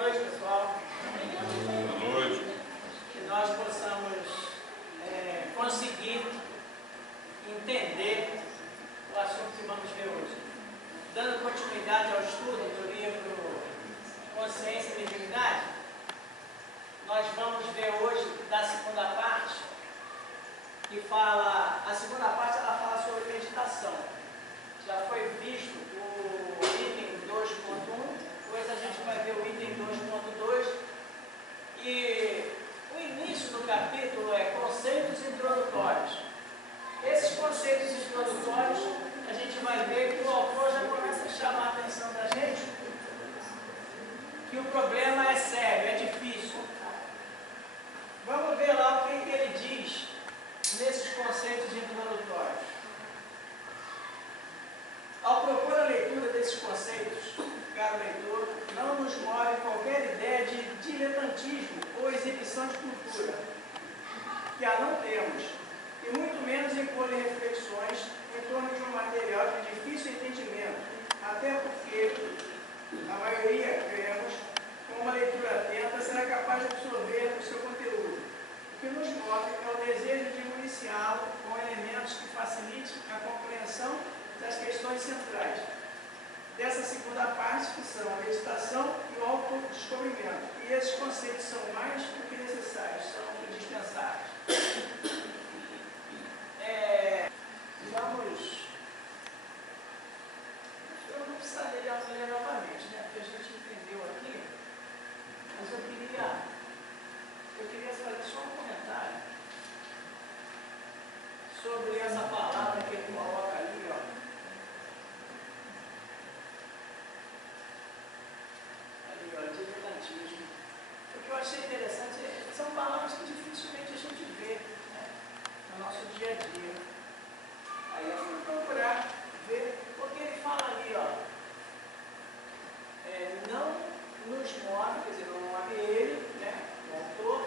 noite, pessoal. Boa noite. Que nós possamos conseguir entender o assunto que vamos ver hoje. Dando continuidade ao estudo do livro Consciência e Mediunidade, nós vamos ver hoje da segunda parte, que fala, a segunda parte ela fala sobre meditação. Já foi visto o item 2.1, depois a gente vai ver o item 2.2, e o início do capítulo é conceitos introdutórios. Esses conceitos introdutórios, a gente vai ver que o autor já começa a chamar a atenção da gente, que o problema é sério, é difícil. Vamos ver lá o que ele diz nesses conceitos introdutórios. Ao propor a leitura desses conceitos, caro leitor, não nos move qualquer ideia de diletantismo ou exibição de cultura, que a não temos, e muito menos impor reflexões em torno de um material de difícil entendimento, até porque a maioria, cremos, com uma leitura atenta, será capaz de absorver o seu conteúdo. O que nos move é o desejo de municiá-lo com elementos que facilitem a compreensão das questões centrais dessa segunda parte, que são a meditação e o autodescobrimento. E esses conceitos são mais do que necessários, são indispensáveis. Eu não precisaria ler novamente, né? Porque a gente entendeu aqui, mas eu queria fazer só um comentário sobre essa palavra que ele coloca ali, ó. Ali, ó, diletantismo. O que eu achei interessante são palavras que dificilmente a gente vê, né, no nosso dia a dia. Aí eu fui procurar ver, porque ele fala ali, ó, não nos move, quer dizer, não move ele, né, o autor,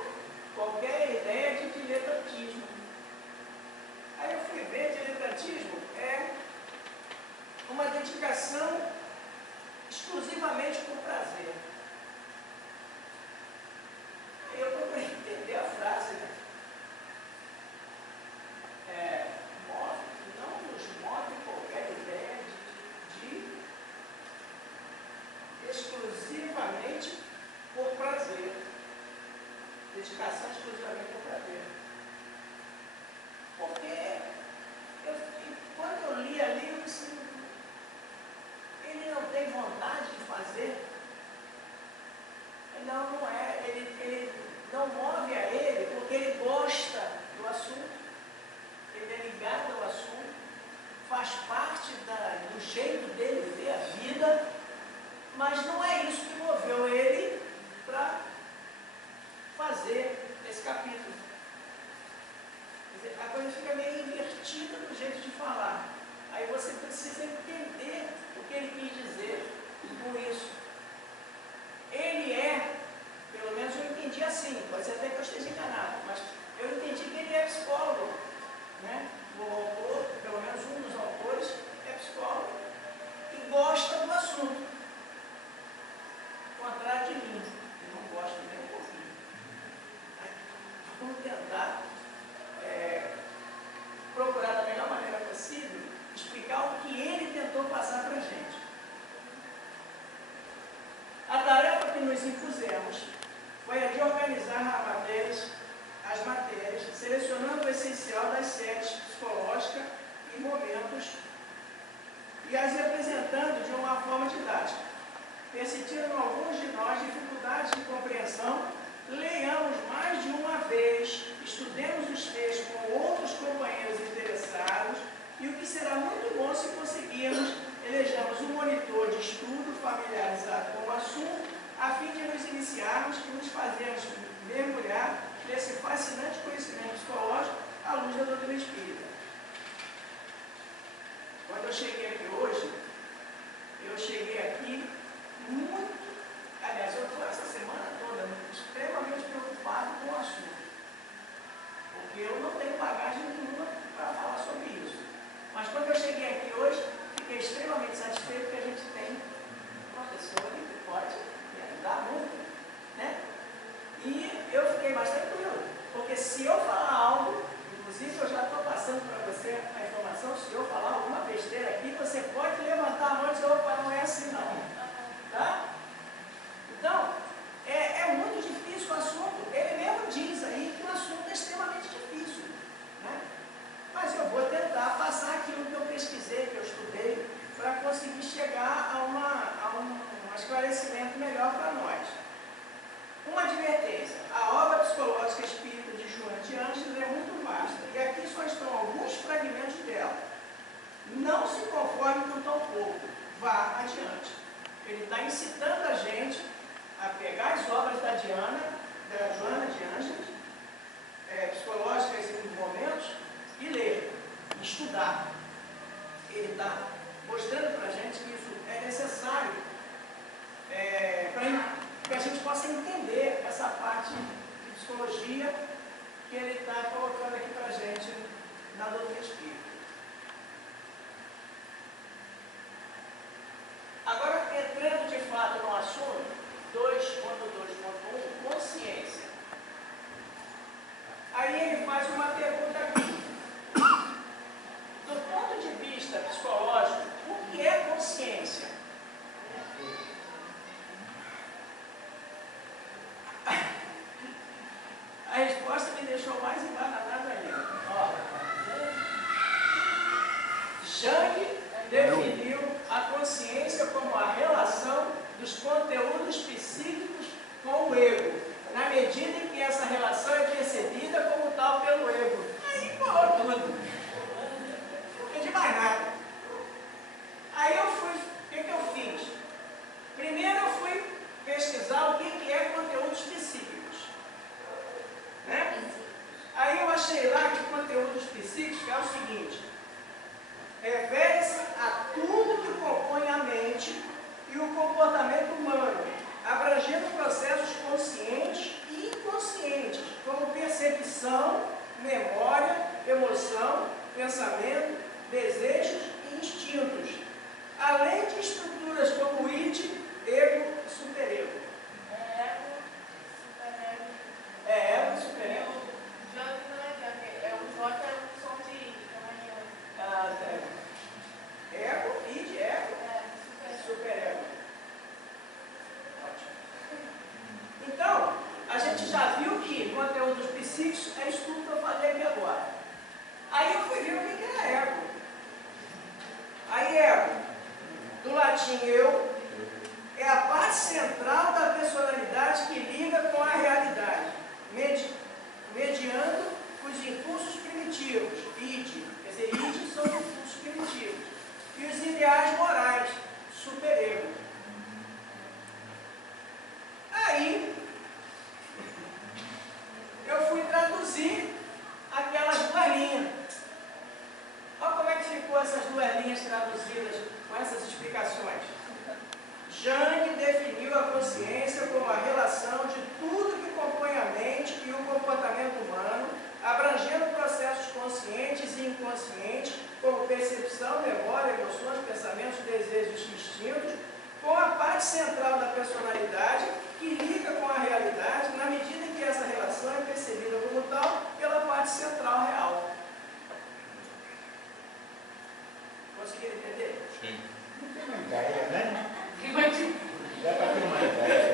qualquer ideia de diletantismo. Aí eu fui ver, diletantismo é uma dedicação exclusivamente por prazer. Aí eu procurei entender a frase, né? Não nos move qualquer ideia de exclusivamente por prazer. Dedicação exclusivamente por prazer. Porque quando eu li ali, eu disse, ele não tem vontade de fazer? Não é. Ele não move a ele porque ele gosta do assunto, ele é ligado ao assunto, faz parte do jeito dele ver a vida, mas não é isso que moveu ele para fazer esse capítulo. Quer dizer, a coisa fica meio invertida no jeito de falar. Aí você precisa entender o que ele quis dizer com isso. Ele pelo menos eu entendi assim, pode ser até que eu esteja enganado, mas eu entendi que ele é psicólogo, né? O autor, pelo menos um dos autores, é psicólogo e gosta do assunto. Ao contrário de mim, eu não gosto nem um pouquinho. Vamos tentar procurar da melhor maneira possível explicar o que ele tentou passar para a gente. A tarefa que nos impusemos foi a de organizar as matérias, selecionando o essencial das séries psicológicas e momentos e as representando de uma forma didática. Persstiram alguns de nós dificuldades de compreensão, leiamos mais de uma vez, estudemos os textos com outros companheiros interessados e o que será muito bom se conseguirmos, elejamos um monitor de estudo familiarizado com o assunto, a fim de nos iniciarmos e nos fazermos mergulhar nesse fascinante conhecimento psicológico à luz da doutrina espírita. Quando eu cheguei aqui hoje, aliás, eu estou essa semana toda extremamente preocupado com o assunto, porque eu não tenho bagagem nenhuma para falar sobre isso. Mas quando eu cheguei aqui hoje, fiquei extremamente satisfeito que a gente tem uma pessoa que pode me ajudar muito. fiquei mais tranquilo. Porque se eu falar algo, inclusive eu já estou passando para você a informação, se eu falar alguma besteira aqui, você pode levantar a mão e dizer, opa, não é assim não. Tá? Então, é muito difícil o assunto. Ele mesmo diz aí que o assunto é extremamente difícil. Né? Mas eu vou tentar passar aquilo que eu pesquisei, que eu estudei, para conseguir chegar a um esclarecimento melhor para nós. Uma advertência: a obra psicológica espírita de Joana de Ângeles é muito vasta, e aqui só estão alguns fragmentos dela. Não se conforme com tão pouco, vá adiante. Ele está incitando a gente a pegar as obras da Joana de Ângeles, psicológicas em momentos, e ler, estudar. Ele está mostrando para a gente que isso é necessário para que a gente possa entender essa parte de psicologia que ele está colocando aqui para a gente na doutrina espírita. Agora, entrando de fato no assunto, 2.2.1, consciência. Aí ele faz uma pergunta aqui. Do ponto de vista psicológico, o que é consciência? A resposta me deixou mais embananado ainda. Jung definiu a consciência como a relação dos conteúdos psíquicos com o ego, na medida em que essa relação é percebida como tal pelo ego. Aí embolou tudo. Não entendi mais nada. Aí eu fui, o que eu fiz? Primeiro eu fui pesquisar o que é conteúdos psíquicos. Né? Aí eu achei lá que conteúdos psíquicos é o seguinte: refere-se a tudo que compõe a mente e o comportamento humano, abrangendo processos conscientes e inconscientes, como percepção, memória, emoção, pensamento, desejos e instintos, além de estruturas como id, ego e superego. Ego e superego. Ego, id, ego, superego. Ótimo. Então, a gente já viu que conteúdos psíquicos é isso tudo que eu falei aqui agora. Aí eu fui ver o que era ego. Aí ego, do latim eu, é a parte central da personalidade que liga com a realidade, mediando os impulsos primitivos, id, quer dizer, id são os impulsos primitivos, e os ideais morais, superego. Aí, eu fui traduzir aquelas duas linhas. Olha como é que ficou essas duas linhas traduzidas com essas explicações. Jung definiu a consciência como a relação de tudo que compõe a mente e o comportamento humano, abrangendo processos conscientes e inconscientes, como percepção, memória, emoções, pensamentos, desejos e instintos, com a parte central da personalidade que liga com a realidade, na medida em que essa relação é percebida como tal pela parte central real. Conseguiram entender? Sim. Tem uma ideia, né? Dá para ter uma ideia.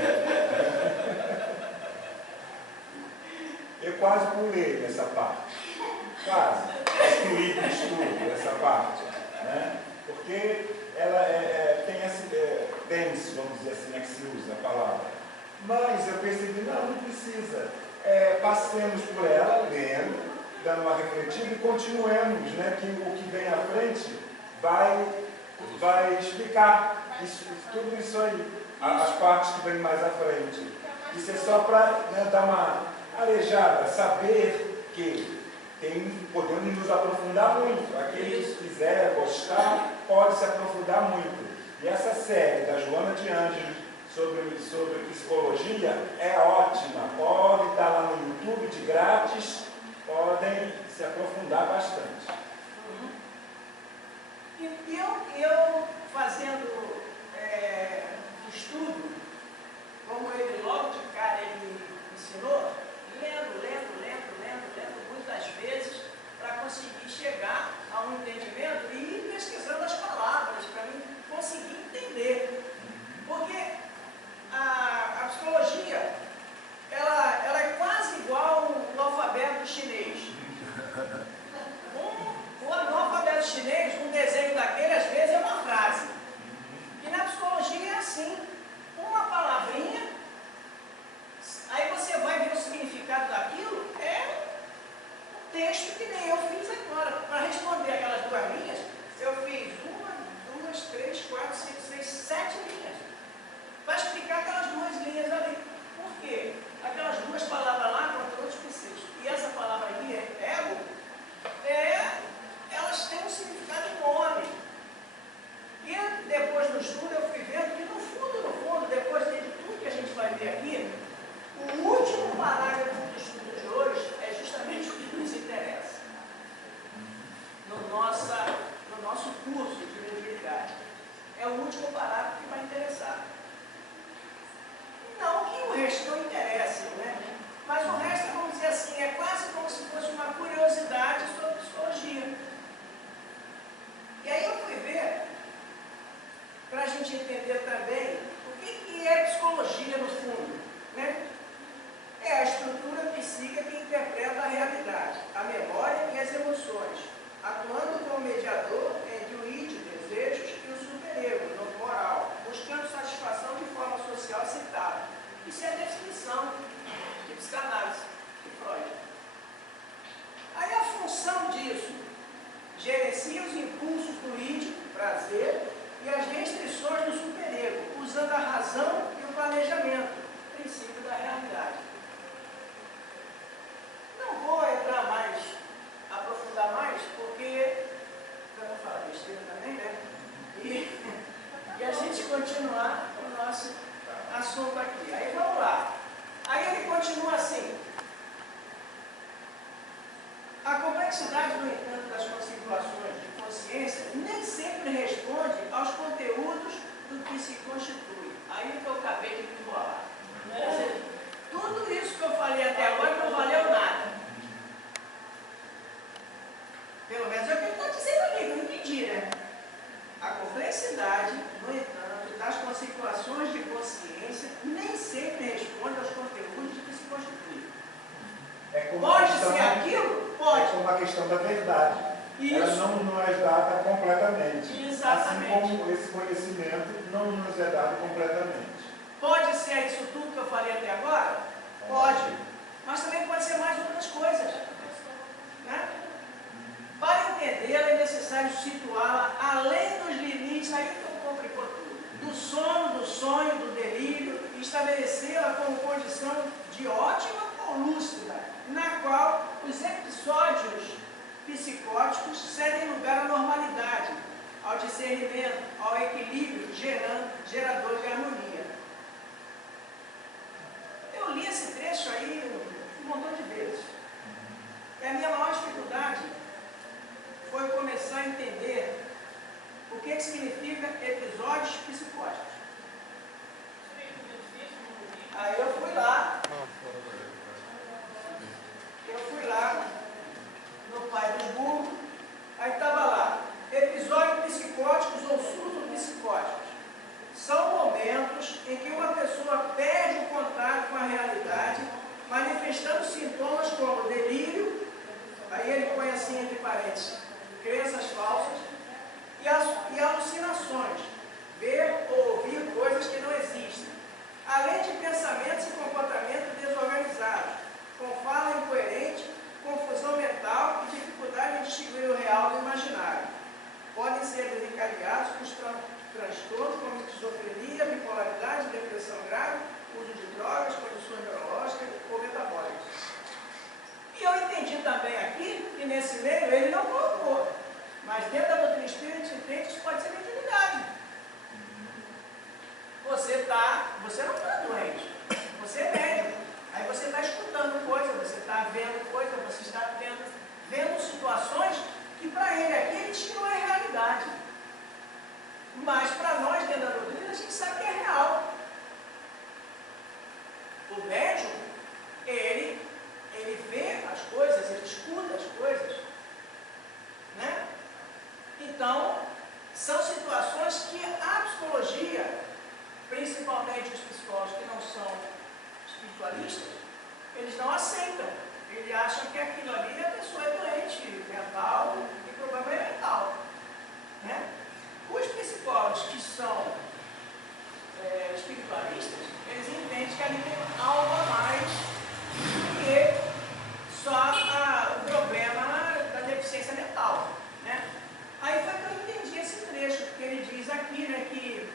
Eu quase pulei nessa parte. Quase. Excluí do estudo essa parte. Né? Porque ela tem esse dense, vamos dizer assim, é que se usa a palavra. Mas eu percebi, não precisa. Passemos por ela, lendo, dando uma refletida e continuemos, né? Que o que vem à frente vai explicar tudo isso aí, as partes que vêm mais à frente. Isso é só para, né, dar uma arejada, saber que podemos nos aprofundar muito. Aquele que quiser gostar pode se aprofundar muito. E essa série da Joana de Ângeles sobre psicologia é ótima. Pode estar lá no YouTube de grátis, podem se aprofundar bastante. E eu fazendo estudo, como ele logo de cara ele ensinou, lendo ler aqui, o último parágrafo do estudo de hoje é justamente o que nos interessa no nosso curso de mediunidade. É o último parágrafo que vai interessar. Não que o resto não interesse, né? Mas o resto, vamos dizer assim, é quase como se fosse uma curiosidade sobre psicologia. E aí eu fui ver, para a gente entender também, o que é psicologia no fundo, né? É a estrutura psíquica que interpreta a realidade, a memória e as emoções, atuando como mediador entre o id, desejos, e o superego, no moral, buscando satisfação de forma social aceitável. Isso é a definição de psicanálise de Freud. Aí a função disso gerencia os impulsos do id, prazer, e as restrições do superego, usando a razão e o planejamento, princípio da realidade. Não vou entrar mais, aprofundar mais, porque, para não falar besteira também, né? E a gente continuar o nosso assunto aqui. Aí vamos lá. Aí ele continua assim. A complexidade, no entanto, das configurações de consciência nem sempre responde aos conteúdos do que se constitui. Aí que eu acabei de me embolar. Quer dizer, tudo isso que eu falei até agora não valeu nada. Pelo menos é o que ele está dizendo aqui, que eu entendi, né? A complexidade, no entanto, das configurações de consciência nem sempre responde aos conteúdos de que se constitui. Pode ser aquilo? Pode. É como a questão da verdade. Isso. Ela não nos é dada completamente. Exatamente. Assim como esse conhecimento não nos é dado completamente. Pode ser isso tudo que eu falei até agora? Pode. Mas também pode ser mais outras coisas. Né? Para entendê-la é necessário situá-la além dos limites, aí que eu complicou tudo, do sono, do sonho, do delírio, e estabelecê-la como condição de ótima ou lúcida, na qual os episódios psicóticos cedem lugar à normalidade, ao discernimento, ao equilíbrio, gerador de harmonia. Eu li esse trecho aí um montão de vezes. E a minha maior dificuldade foi começar a entender o que significa episódios psicóticos. Aí eu fui lá no Pai dos Burros, aí estava lá, episódios psicóticos ou surtos psicóticos. São momentos em que uma pessoa perde o contato com a realidade, manifestando sintomas como delírio, aí ele põe assim entre parênteses, crenças falsas, e alucinações, ver ou ouvir coisas que não existem, além de pensamentos e comportamentos desorganizados, com fala incoerente, confusão mental e dificuldade em distinguir o real do imaginário. Podem ser desencadeados por transtornos como esquizofrenia, bipolaridade, depressão grave, uso de drogas, condições neurológicas ou metabólicas. E eu entendi também aqui que nesse meio ele não colocou, mas dentro da doutrina espírita a gente entende que isso pode ser mediunidade. Você não está doente, você é médium. Aí você está escutando coisa, você está vendo coisa, você está vendo situações que para ele aqui ele diz que não é realidade. Mas para nós, dentro da doutrina, a gente sabe que é real. O médium, ele vê as coisas, ele escuta as coisas. Né? Então, são situações que a psicologia, principalmente os psicólogos que não são espiritualistas, eles não aceitam. Eles acham que aquilo ali a pessoa é doente mental e que o problema é mental. Né? Os psicólogos que são espiritualistas, eles entendem que ali tem algo a mais do que só o problema da deficiência mental. Né? Aí foi que eu entendi esse trecho, porque ele diz aqui, né, que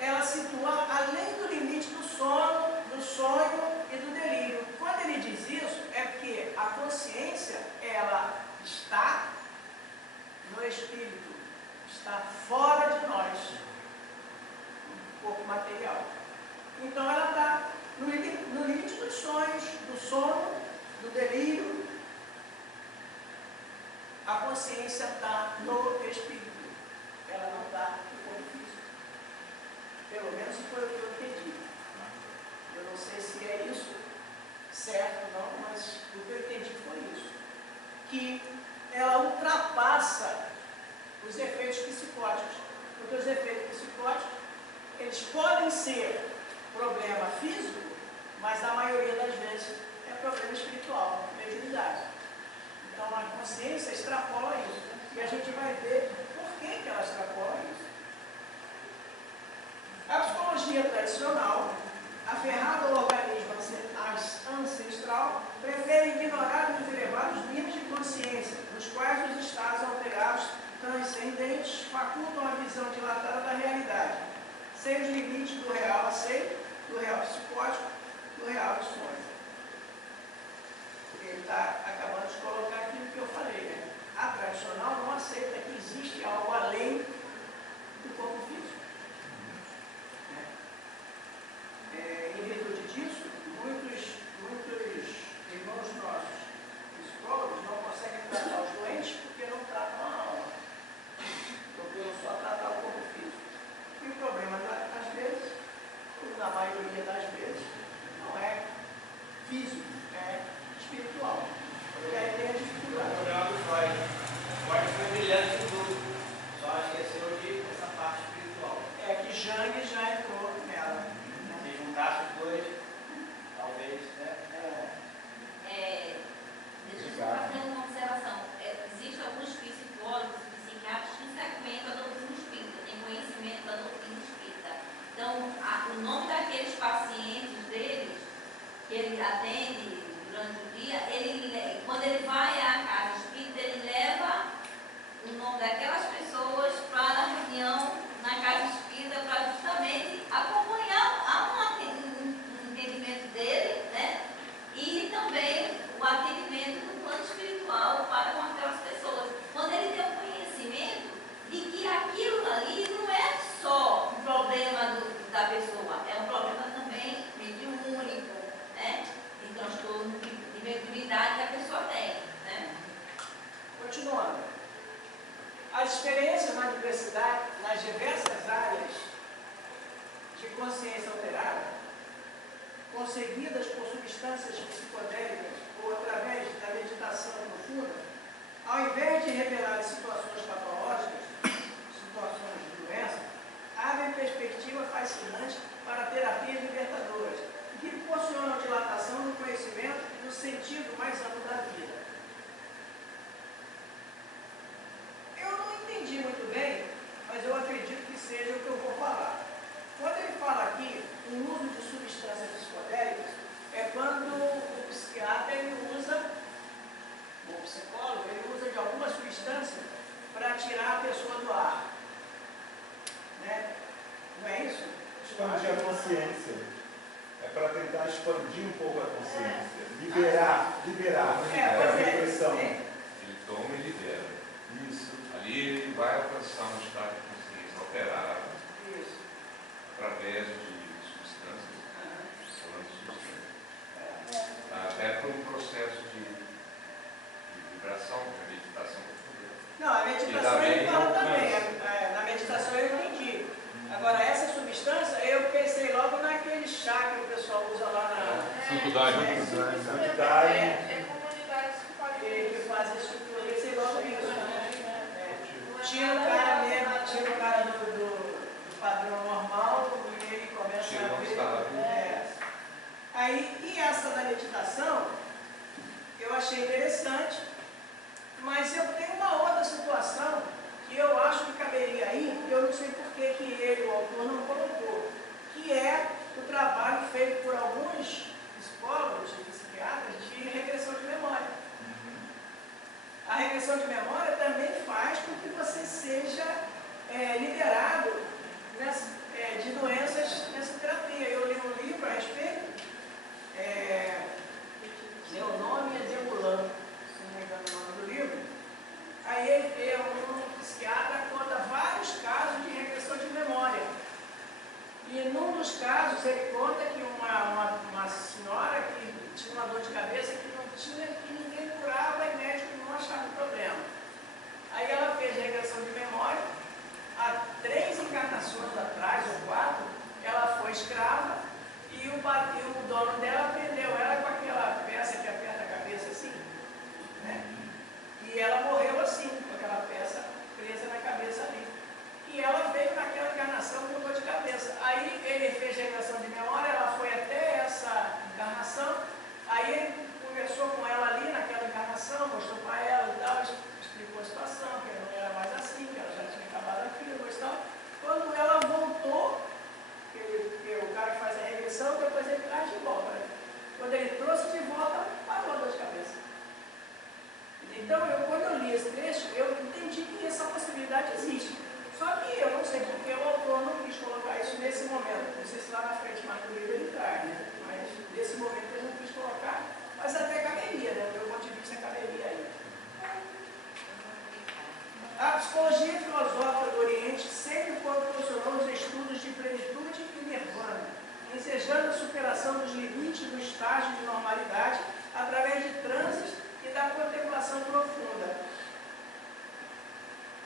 ela situa além do limite do sono, do sonho e do delírio. Quando ele diz isso, é porque a consciência, ela está no espírito, está fora de nós, no corpo material. Então ela está no limite dos sonhos, do sono, do delírio. A consciência está no espírito, ela não está no corpo físico. Pelo menos foi o que eu entendi. Eu não sei se é isso certo ou não, mas o que eu entendi foi isso. Que ela ultrapassa os efeitos psicóticos. Porque os efeitos psicóticos, eles podem ser problema físico, mas na maioria das vezes é problema espiritual, mediunidade. Então a consciência extrapola isso. E a gente vai ver por que ela extrapola isso. A psicologia tradicional, aferrada ao organismo ancestral, prefere ignorar os elevados níveis de consciência, nos quais os estados alterados transcendentes facultam a visão dilatada da realidade, sem os limites do real aceito, do real psicótico, do real do sonho. Ele está acabando de colocar aquilo que eu falei, né? A tradicional não aceita que existe algo além do corpo físico. Em virtude disso, muitos irmãos nossos, psicólogos, não conseguem tratar os doentes porque não tratam a alma. Procuram só tratar o corpo físico. E o problema, às vezes, na maioria das vezes, não é físico, é espiritual. Porque aí tem a dificuldade. O Leandro Freud foi brilhante em tudo, só esqueceu essa parte espiritual. É que Jung já entrou nela. Se juntasse os dois, talvez, né? Deixa eu só fazer uma observação. Existem alguns psicólogos e psiquiatras que frequentam a doutrina espírita, têm conhecimento da doutrina espírita. Então, o nome daqueles pacientes deles, que ele atende durante o dia, quando ele vai à casa espírita, ele leva o nome daquelas pessoas para a reunião na casa espírita, para justamente acompanhar um entendimento dele, né? E também o atendimento no plano espiritual para com aquelas pessoas. Quando ele tem o conhecimento de que aquilo ali não é só um problema da pessoa, é um problema também mediúnico, né? De transtorno de mediunidade que a pessoa tem, né? Continuando. As experiências na diversidade, nas diversas áreas de consciência alterada, conseguidas por substâncias psicodélicas ou através da meditação profunda, ao invés de revelar situações patológicas, situações de doença, abrem perspectiva fascinante para terapias libertadoras, que proporcionam dilatação do conhecimento no sentido mais amplo da vida. Eu não entendi muito bem, mas eu acredito que seja o que eu vou falar. Quando ele fala aqui, o uso de substâncias psicodélicas, é quando o psiquiatra ele usa, o psicólogo, ele usa de alguma substância para tirar a pessoa do ar. Né? Não é isso? Expandir a consciência. É para tentar expandir um pouco a consciência. Liberar a repressão. Ele toma e libera. Isso. Ali ele vai alcançar um estado de consciência alterado Isso. através de substâncias, falando de substâncias. Até por um processo de vibração, de meditação profunda. Não, a meditação ele fala também. Na meditação eu entendi. Agora, essa substância, eu pensei logo naquele chá que o pessoal usa lá na Santidade. Santidade. É comunidades que fazem que faz isso tudo. Eu pensei logo nisso. Tira o cara mesmo, tira o cara do padrão normal e ele começa Tira a o ver. estado. Aí, e essa da meditação, eu achei interessante, mas eu tenho uma outra situação que eu acho que caberia aí, eu não sei por que ele, o autor, não colocou, que é o trabalho feito por alguns psicólogos e psiquiatras de regressão de memória. A regressão de memória também faz com que você seja liberado de doenças nessa terapia. Eu li um livro a respeito, meu nome é Demulan, se não me engano o nome do livro. Aí um psiquiatra conta vários casos de regressão de memória. casos, ele conta que uma senhora que tinha uma dor de cabeça que não tinha, que ninguém curava e médico não achava o problema. Aí ela fez regressão de memória, há 3 encarnações atrás, ou 4, ela foi escrava e o dono dela prendeu ela com aquela peça que aperta a cabeça assim, né? E ela morreu assim, com aquela peça presa na cabeça ali. E ela veio naquela encarnação com dor de cabeça. Aí ele fez regressão de memória, ela foi até essa encarnação, aí ele conversou com ela ali naquela encarnação, mostrou para ela e tal, explicou a situação, que ela não era mais assim, que ela já tinha acabado aquilo, e tal. Quando ela voltou, que o cara que faz a regressão, depois ele traz de volta. Né? Quando ele trouxe de volta, parou a dor de cabeça. Então, quando eu li esse trecho, eu entendi que essa possibilidade existe. Só que eu não sei porque o autor não quis colocar isso nesse momento. Não sei se lá na frente, mais no livro ele traz, né? Mas nesse momento ele não quis colocar, mas até caberia, né? Do meu ponto de vista, caberia aí. A psicologia filosófica do Oriente sempre proporcionou os estudos de plenitude e nirvana, ensejando a superação dos limites do estágio de normalidade através de transes e da contemplação profunda.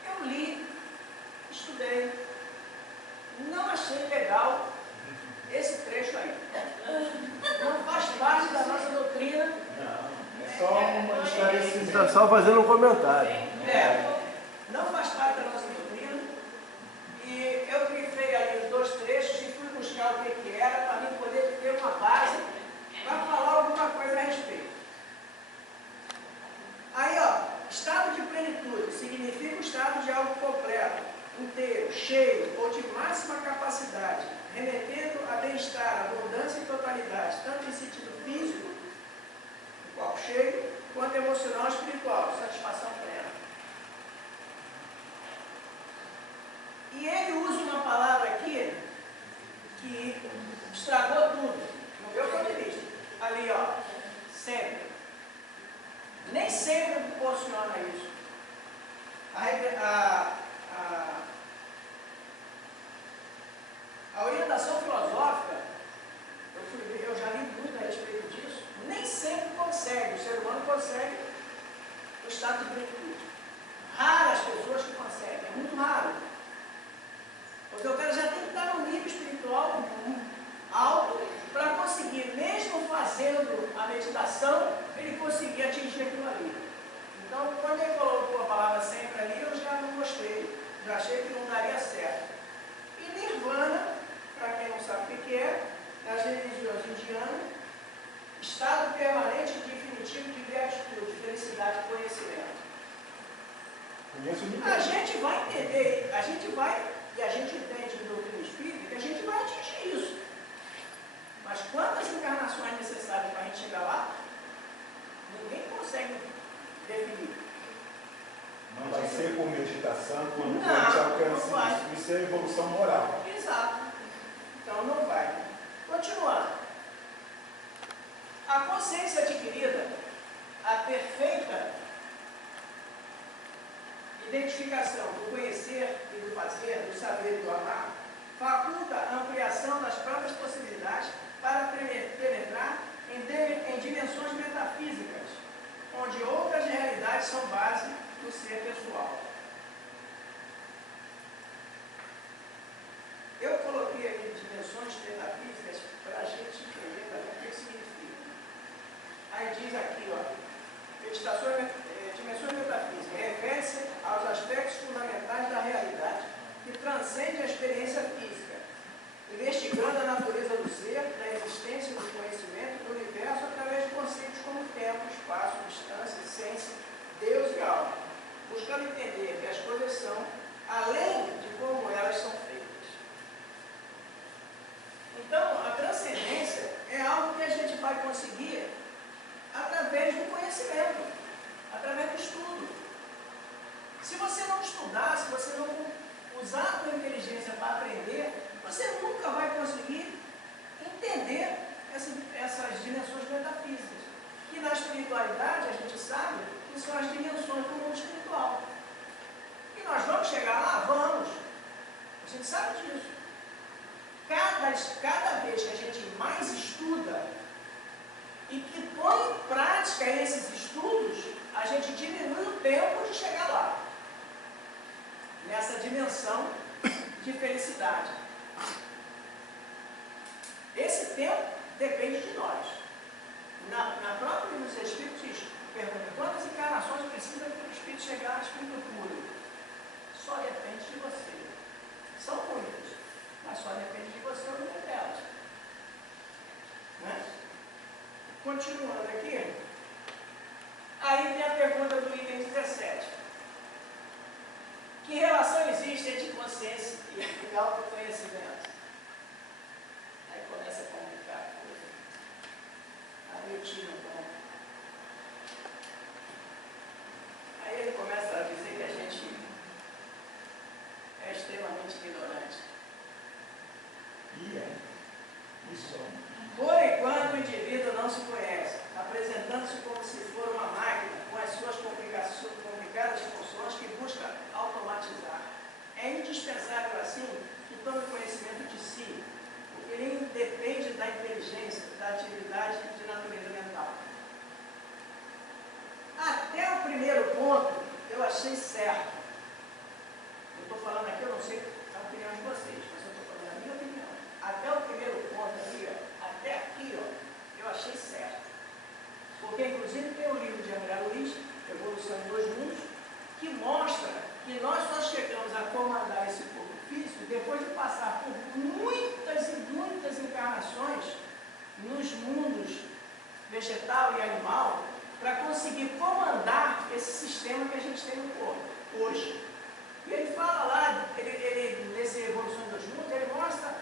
Eu li, estudei, não achei legal esse trecho aí. Não faz parte da nossa doutrina. Não, é só um esclarecimento. Está só fazendo um comentário. Não faz parte da nossa doutrina. E eu grifei ali os 2 trechos e fui buscar o que era para mim poder ter uma base para falar alguma coisa a respeito. Aí, ó, estado de plenitude significa o estado de algo completo, inteiro, cheio ou de máxima capacidade, remetendo a bem-estar, abundância e totalidade, tanto em sentido físico, o copo cheio, quanto emocional e espiritual, satisfação plena. E ele usa uma palavra aqui que estragou tudo, no meu ponto de vista. Ali, ó, sempre. Nem sempre proporciona isso. A orientação filosófica, eu já li muito a respeito disso, nem sempre consegue, o ser humano consegue o estado de plenitude. Raras pessoas que conseguem, é muito raro. Porque o cara já tem que estar num nível espiritual alto para conseguir, mesmo fazendo a meditação, ele conseguir atingir aquilo ali. Então, quando ele colocou a palavra sempre ali, eu já não gostei, já achei que não daria certo. E nirvana, para quem não sabe o que é, nas religiões indianas, estado permanente e definitivo de beatitude, felicidade e conhecimento. Conheço ninguém. A gente vai entender, a gente entende em doutrina espírita que a gente vai atingir isso. Mas quantas encarnações necessárias para a gente chegar lá, ninguém consegue definir. Não vai ser por meditação quando Não, a gente não alcança vai. isso. Isso é evolução moral. Exato. Então não vai. Continuando. A consciência adquirida, a perfeita identificação do conhecer e do fazer, do saber e do amar, faculta a ampliação das próprias possibilidades para penetrar em dimensões metafísicas, onde outras realidades são base do ser pessoal. Eu coloquei aqui dimensões metafísicas para a gente entender o que significa. Aí diz aqui, ó, dimensões metafísicas, refere-se aos aspectos fundamentais da realidade que transcende a experiência física, investigando a natureza do ser, da existência do conhecimento do universo através de conceitos como tempo, espaço, distância, essência, Deus e alma, buscando entender que as coisas são além de como elas são feitas. Então, a transcendência é algo que a gente vai conseguir através do conhecimento, através do estudo. Se você não estudar, se você não usar a sua inteligência para aprender, você nunca vai conseguir entender essas dimensões metafísicas. Que na espiritualidade, a gente sabe que são as dimensões do mundo espiritual. E nós vamos chegar lá? Vamos. A gente sabe disso. Cada vez põe em prática esses estudos, a gente diminui o tempo de chegar lá, nessa dimensão de felicidade. Esse tempo depende de nós. Na própria livro dos Espíritos diz, pergunta, quantas encarnações precisa para o Espírito chegar ao Espírito puro? Só depende de você. São muitas, mas só depende de você o número delas. Né? Continuando aqui, aí tem a pergunta do item 17. Que relação existe entre consciência e autoconhecimento? Aí começa a complicar a coisa. Aí eu tiro um pouco. Aí ele começa a dizer que a gente é extremamente ignorante. E é. Isso. Por enquanto o indivíduo não se conhece, apresentando-se como se for uma máquina com as suas complicadas funções que busca automatizar. É indispensável, assim, que tome conhecimento de si, porque ele depende da inteligência, da atividade de natureza mental. Até o primeiro ponto, eu achei certo. Eu estou falando aqui, eu não sei a opinião de vocês, mas eu estou falando a minha opinião. Até o primeiro ponto aqui, ó, até aqui, ó, eu achei certo. Porque, inclusive, tem o livro de André Luiz, Evolução em 2 Mundos, que mostra que nós só chegamos a comandar esse corpo físico depois de passar por muitas e muitas encarnações nos mundos vegetal e animal para conseguir comandar esse sistema que a gente tem no corpo hoje. E ele fala lá, nesse Evolução em 2 Mundos, ele mostra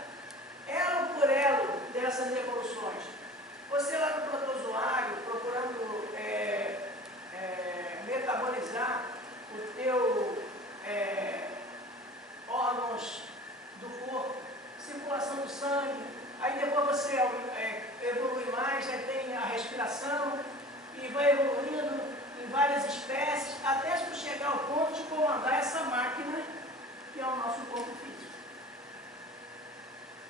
elo por elo dessas evoluções. Você lá no protozoário, procurando metabolizar o teu órgãos do corpo, circulação do sangue, aí depois você evolui mais, aí tem a respiração, e vai evoluindo em várias espécies, até chegar ao ponto de comandar essa máquina que é o nosso corpo físico.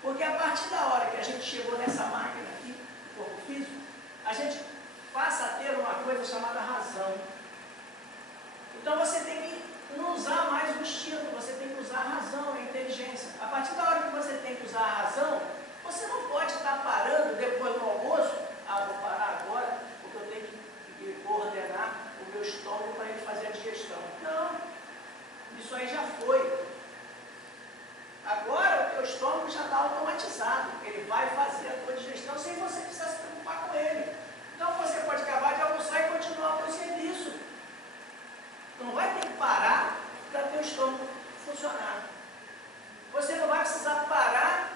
Porque a partir da hora que a gente chegou nessa máquina aqui, o corpo físico, a gente passa a ter uma coisa chamada razão. Então você tem que não usar mais o instinto, você tem que usar a razão, a inteligência. A partir da hora que você tem que usar a razão, você não pode estar parando depois do almoço, vou parar agora, porque eu tenho que coordenar o meu estômago para ele fazer a digestão. Não, isso aí já foi. Agora o teu estômago já está automatizado, ele vai fazer a tua digestão sem você precisar se preocupar com ele. Então você pode acabar de almoçar e continuar o teu serviço. Não vai ter que parar para teu estômago funcionar. Você não vai precisar parar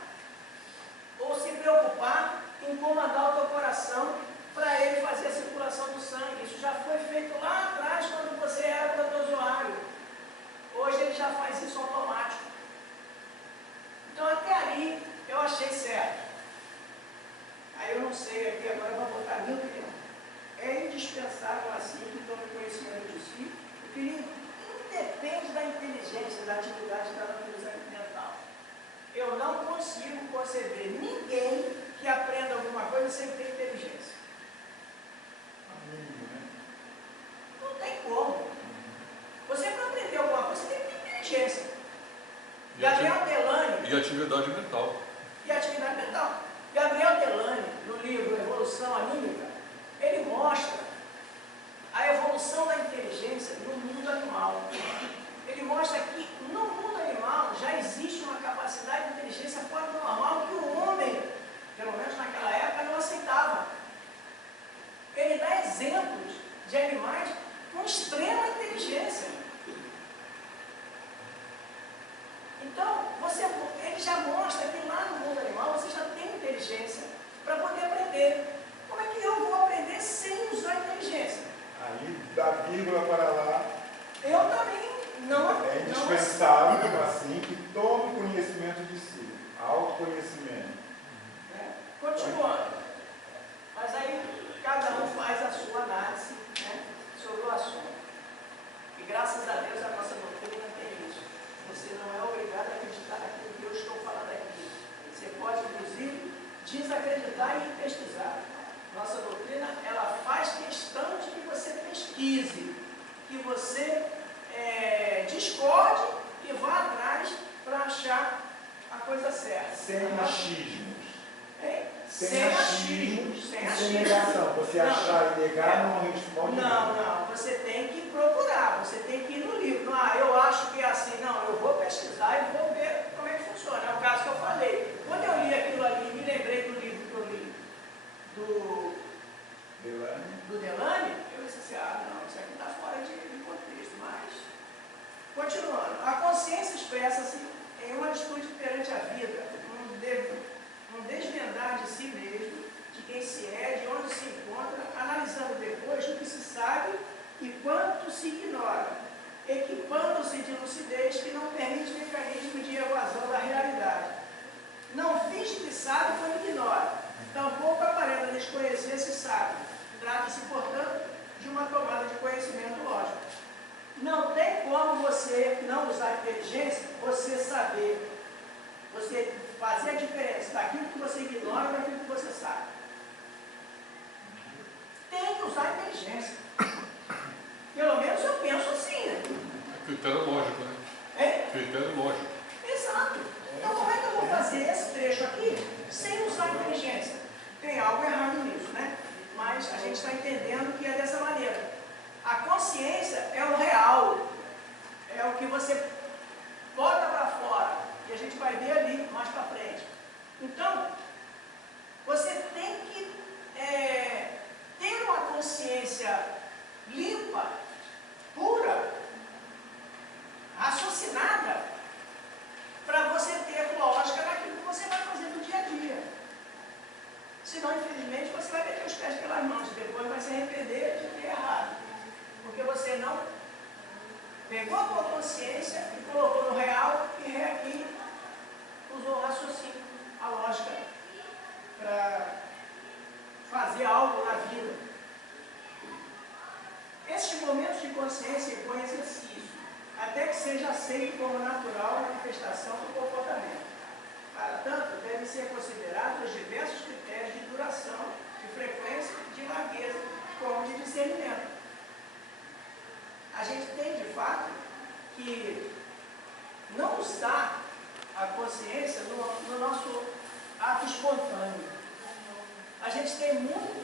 ou se preocupar em comandar o teu coração para ele fazer a circulação do sangue. Isso já foi feito lá atrás quando você era protozoário. Hoje ele já faz isso automático. Então até ali eu achei certo. Aí eu não sei aqui, agora eu vou botar a minha opinião. É indispensável assim que tome conhecimento de si, porque ele independe da inteligência, da atividade da natureza mental. Eu não consigo conceber ninguém que aprenda alguma coisa sem ter inteligência. Não tem como. Você para aprender alguma coisa, você tem que ter inteligência. Gabriel Delany. E atividade mental. E atividade mental. Gabriel Delany, no livro Evolução Anímica, ele mostra a evolução da inteligência no mundo animal. Ele mostra que no mundo animal já existe uma capacidade de inteligência fora do normal que o homem, pelo menos naquela época, não aceitava. Ele dá exemplos de animais com extrema inteligência. Então, ele já mostra que lá no mundo animal você já tem inteligência para poder aprender. Como é que eu vou aprender sem usar inteligência? Aí, da vírgula para lá, Eu também não. é indispensável, assim, que tome conhecimento de si, autoconhecimento. Continuando. Mas aí, cada um faz a sua análise, né, sobre o assunto. E graças a Deus a nossa doutrina tem isso. Você não é obrigado a acreditar naquilo que eu estou falando aqui. Você pode, inclusive, desacreditar e pesquisar. Nossa doutrina, ela faz questão de que você pesquise, que você discorde e vá atrás para achar a coisa certa. Sem achismos. Sem achismos. Sem negação. Você achar e negar não responde. Não. Você tem que procurar, você tem que ir no livro. Eu acho que é assim. Não, eu vou pesquisar e vou ver como é que funciona. É o caso que eu falei. Quando eu li aquilo ali, me lembrei do livro que eu li do Delane, eu disse assim, não, isso aqui está fora de contexto, mas... Continuando, a consciência expressa-se em uma atitude perante a vida, um desvendar de si mesmo, de quem se é, de onde se encontra, analisando depois o que se sabe e quanto se ignora, equipando-se de lucidez que não permite mecanismo de evasão da realidade. Não finge que sabe quando ignora, tampouco aparenta desconhecer se sabe. Trata-se, portanto, de uma tomada de conhecimento lógico. Não tem como você não usar a inteligência, você saber, você fazer a diferença daquilo que você ignora e daquilo que você sabe. Tem que usar a inteligência. Pelo menos eu penso assim, né? Critério lógico, né? Critério lógico. Exato. Então como é que eu vou fazer esse trecho aqui sem usar a inteligência? Tem algo errado nisso, né? Mas a gente está entendendo que é dessa maneira. A consciência é o real, é o que você bota para fora, e a gente vai ver ali mais para frente. Então, você tem que ter uma consciência limpa, pura, raciocinada, para você ter lógica naquilo que você vai fazer no dia a dia. Senão, infelizmente, você vai meter os pés pelas mãos e depois vai se arrepender de ter errado. Porque você não pegou a tua consciência e colocou no real e usou o raciocínio, a lógica, para fazer algo na vida. Estes momentos de consciência impõem exercício, até que seja aceito como natural a manifestação do comportamento. Para tanto, devem ser considerados os diversos critérios de duração, de frequência, de largueza, como de discernimento. A gente tem, de fato, que não usar a consciência no nosso ato espontâneo. A gente tem muito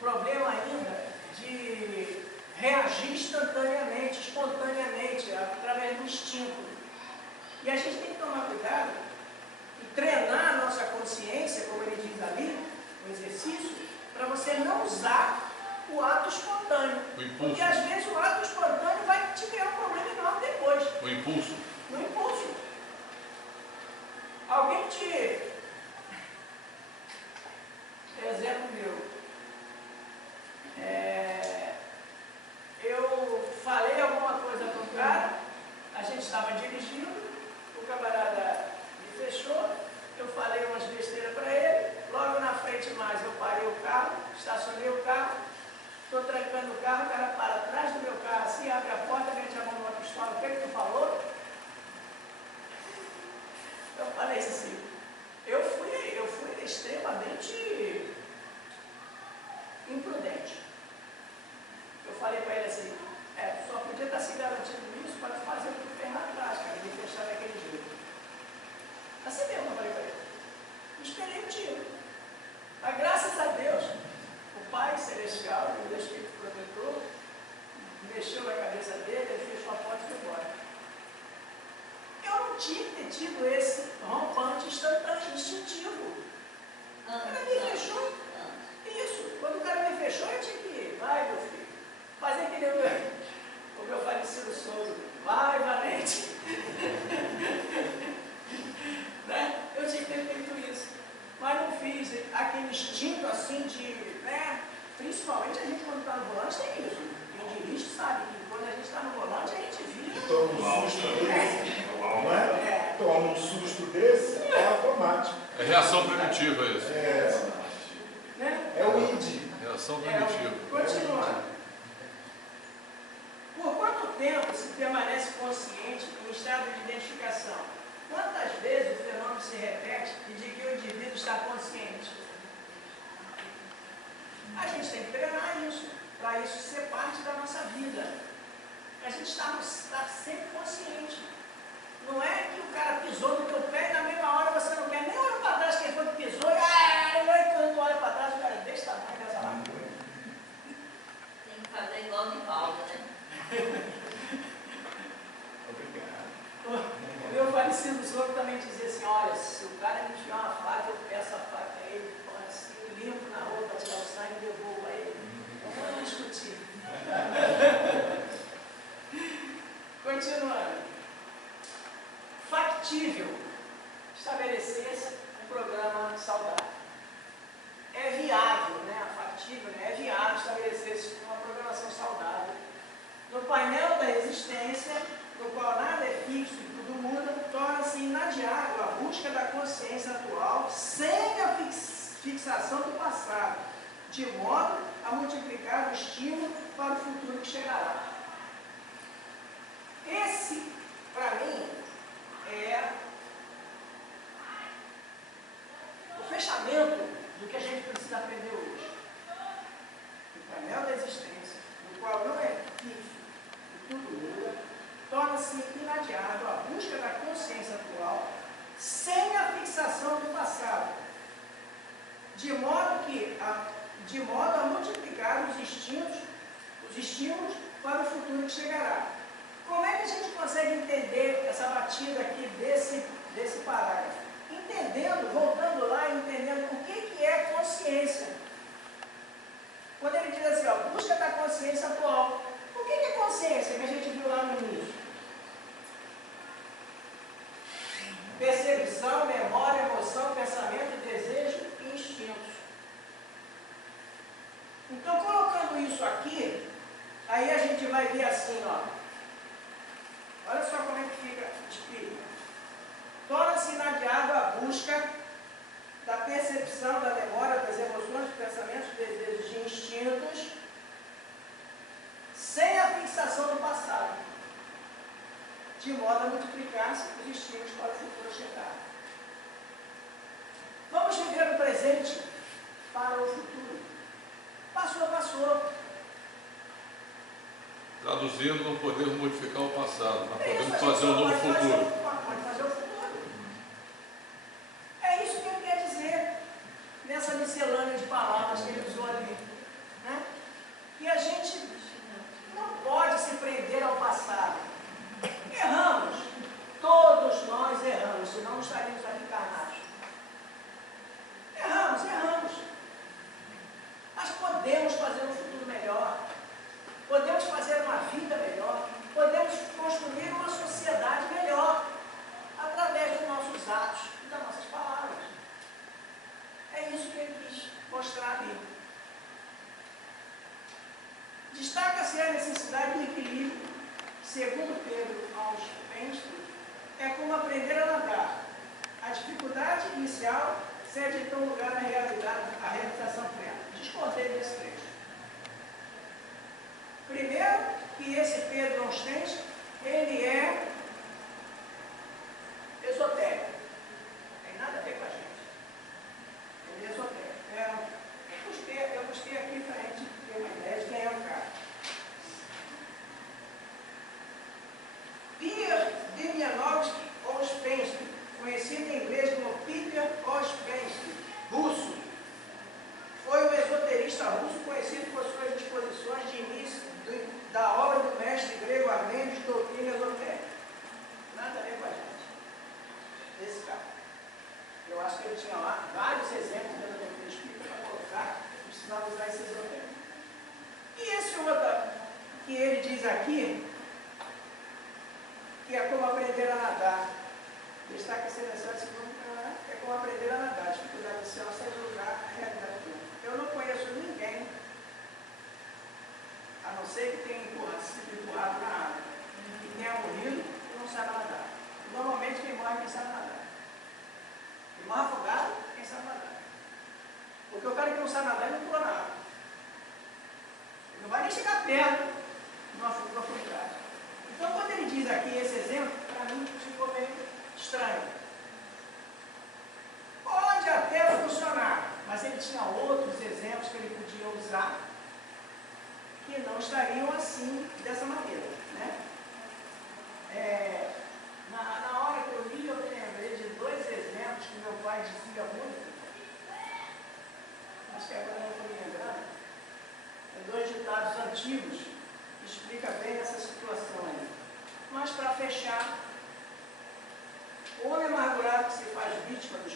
problema ainda de reagir instantaneamente, espontaneamente, através do instinto. E a gente tem que tomar cuidado e treinar a nossa consciência, como ele diz ali, no exercício, para você não usar o ato espontâneo. O impulso. Porque às vezes o ato espontâneo vai te criar um problema enorme depois. O impulso. No impulso. Alguém te... Exemplo meu. Eu falei alguma coisa para o cara, a gente estava dirigindo, o camarada me fechou, eu falei umas besteiras para ele, logo na frente mais eu parei o carro, estacionei o carro, estou trancando o carro, o cara para atrás do meu carro assim, abre a porta, mete a mão numa pistola, o que tu falou? Eu falei assim, eu fui extremamente imprudente. Eu falei para ele assim, só podia estar se garantindo isso para fazer o que tu fez lá atrás, cara, me fechar daquele jeito. Assim mesmo, eu falei para ele. Esperei o tiro. Mas graças a Deus, o Pai Celestial, o Deus Espírito Protetor, mexeu na cabeça dele, ele fechou a porta e foi embora. Eu não tinha que ter tido esse rompante instantâneo, instintivo. O cara me fechou. Isso. Quando o cara me fechou, eu tinha que ir. Vai, meu filho. Fazer que nem o meu falecido sogro. Vai, valente. Né? Eu tinha que ter feito isso. Mas não fiz. Aquele instinto assim de... Principalmente a gente quando está no volante tem isso. Quem dirige sabe que quando a gente está no volante a gente vira... Toma um susto desse, não é? Toma um susto desse, é automático. É reação primitiva isso. É o ID. Reação primitiva. Continuando. Por quanto tempo se permanece consciente em estado de identificação? Quantas vezes o fenômeno se repete e de que o indivíduo está consciente? A gente tem que treinar isso, para isso ser parte da nossa vida. A gente está sempre consciente. Não é que o cara pisou no teu pé e na mesma hora você não quer nem olhar para trás quem foi que pisou, e quando tu olha para trás, o cara deixa a tamanho dessa lá. Tem que fazer igual de balda, né? Obrigado. O meu falecido sogro também dizia assim, olha, se o cara me tiver uma faca, eu peço a faca a ele, assim, limpo na rua para tirar o sangue e devolvo a ele. Então não discutir. Continuando. Factível estabelecer-se um programa saudável. É viável, né? Factível, né? É viável estabelecer-se uma programação saudável. No painel da existência, no qual nada é fixo e tudo muda, torna-se inadiável a busca da consciência atual sem a fixação do passado, de modo a multiplicar o estímulo para o futuro que chegará. Esse, para mim, é o fechamento do que a gente precisa aprender hoje. O painel da existência, no qual não é fixo e tudo muda, torna-se inadiável a busca da consciência atual sem a fixação do passado, de modo a multiplicar os estímulos para o futuro que chegará. Como é que a gente consegue entender essa batida aqui desse parágrafo? Entendendo, voltando lá e entendendo o que é consciência. Quando ele diz assim, ó, busca da consciência atual. O que é consciência que a gente viu lá no início? Percepção, memória, emoção, pensamento, desejo e instintos. Então, colocando isso aqui, aí a gente vai ver assim, ó. Olha só como é que fica escrito. Torna-se inadiável a busca da percepção, da memória, das emoções, dos pensamentos, desejos e instintos, sem a fixação do passado, de modo a multiplicar-se os estímulos para o futuro chegar. Vamos viver no presente para o futuro. Passou, passou. Traduzindo, não podemos modificar o passado, mas É isso, podemos a gente fazer um só novo pode futuro. Pode fazer o futuro. É isso que ele quer dizer nessa miscelânea de palavras que ele usou ali. Né? Que a gente não pode se prender ao passado. Erramos. Todos nós erramos, senão não estaríamos aqui encarnados. Erramos. Mas podemos fazer um futuro melhor. Podemos fazer uma vida melhor. Podemos construir uma sociedade melhor através dos nossos atos e das nossas palavras. É isso que ele quis mostrar ali. Destaca-se a necessidade do equilíbrio. Segundo Pedro Auspensky, é como aprender a nadar. A dificuldade inicial cede então lugar à realização plena. Discorrei desse trecho. Primeiro, que esse Pedro Auspensky, ele é esotérico. Não tem nada a ver com a gente. Ele é esotérico. Eu busquei aqui para a gente ter uma ideia de quem é o cara. Pierre Demianovsky Ouspensky, conhecido em inglês como Peter Ouspensky, russo, foi um esoterista russo conhecido por suas disposições de início da obra do mestre grego Armênio de doutrina esotérica. Nada a ver com a gente. Esse cara. Eu acho que ele tinha lá vários exemplos da doutrina espírita para colocar, precisava usar esse esotérico. E esse outro que ele diz aqui, que é como aprender a nadar. Destaca-se nessa segunda, é como aprender a nadar. Dificuldade inicial sem julgar a realidade do mundo. Eu não conheço ninguém, a não ser que tenha sido empurrado na água, que tenha morrido e não saiba nadar. Normalmente quem morre é quem sabe nadar. Quem morre afogado, quem sabe nadar. Porque o cara que não sabe nadar, ele não pula na água. Ele não vai nem chegar perto de uma profundidade. Então, quando ele diz aqui esse exemplo, para mim ficou meio estranho. Pode até funcionar, mas ele tinha outros exemplos que ele podia usar que não estariam assim, dessa maneira, né? Na hora que eu li, eu lembrei de dois exemplos que meu pai dizia muito. Acho que agora não estou me lembrando. Dois ditados antigos que explicam bem essa situação aí. Mas para fechar, o homem amargurado que se faz vítima dos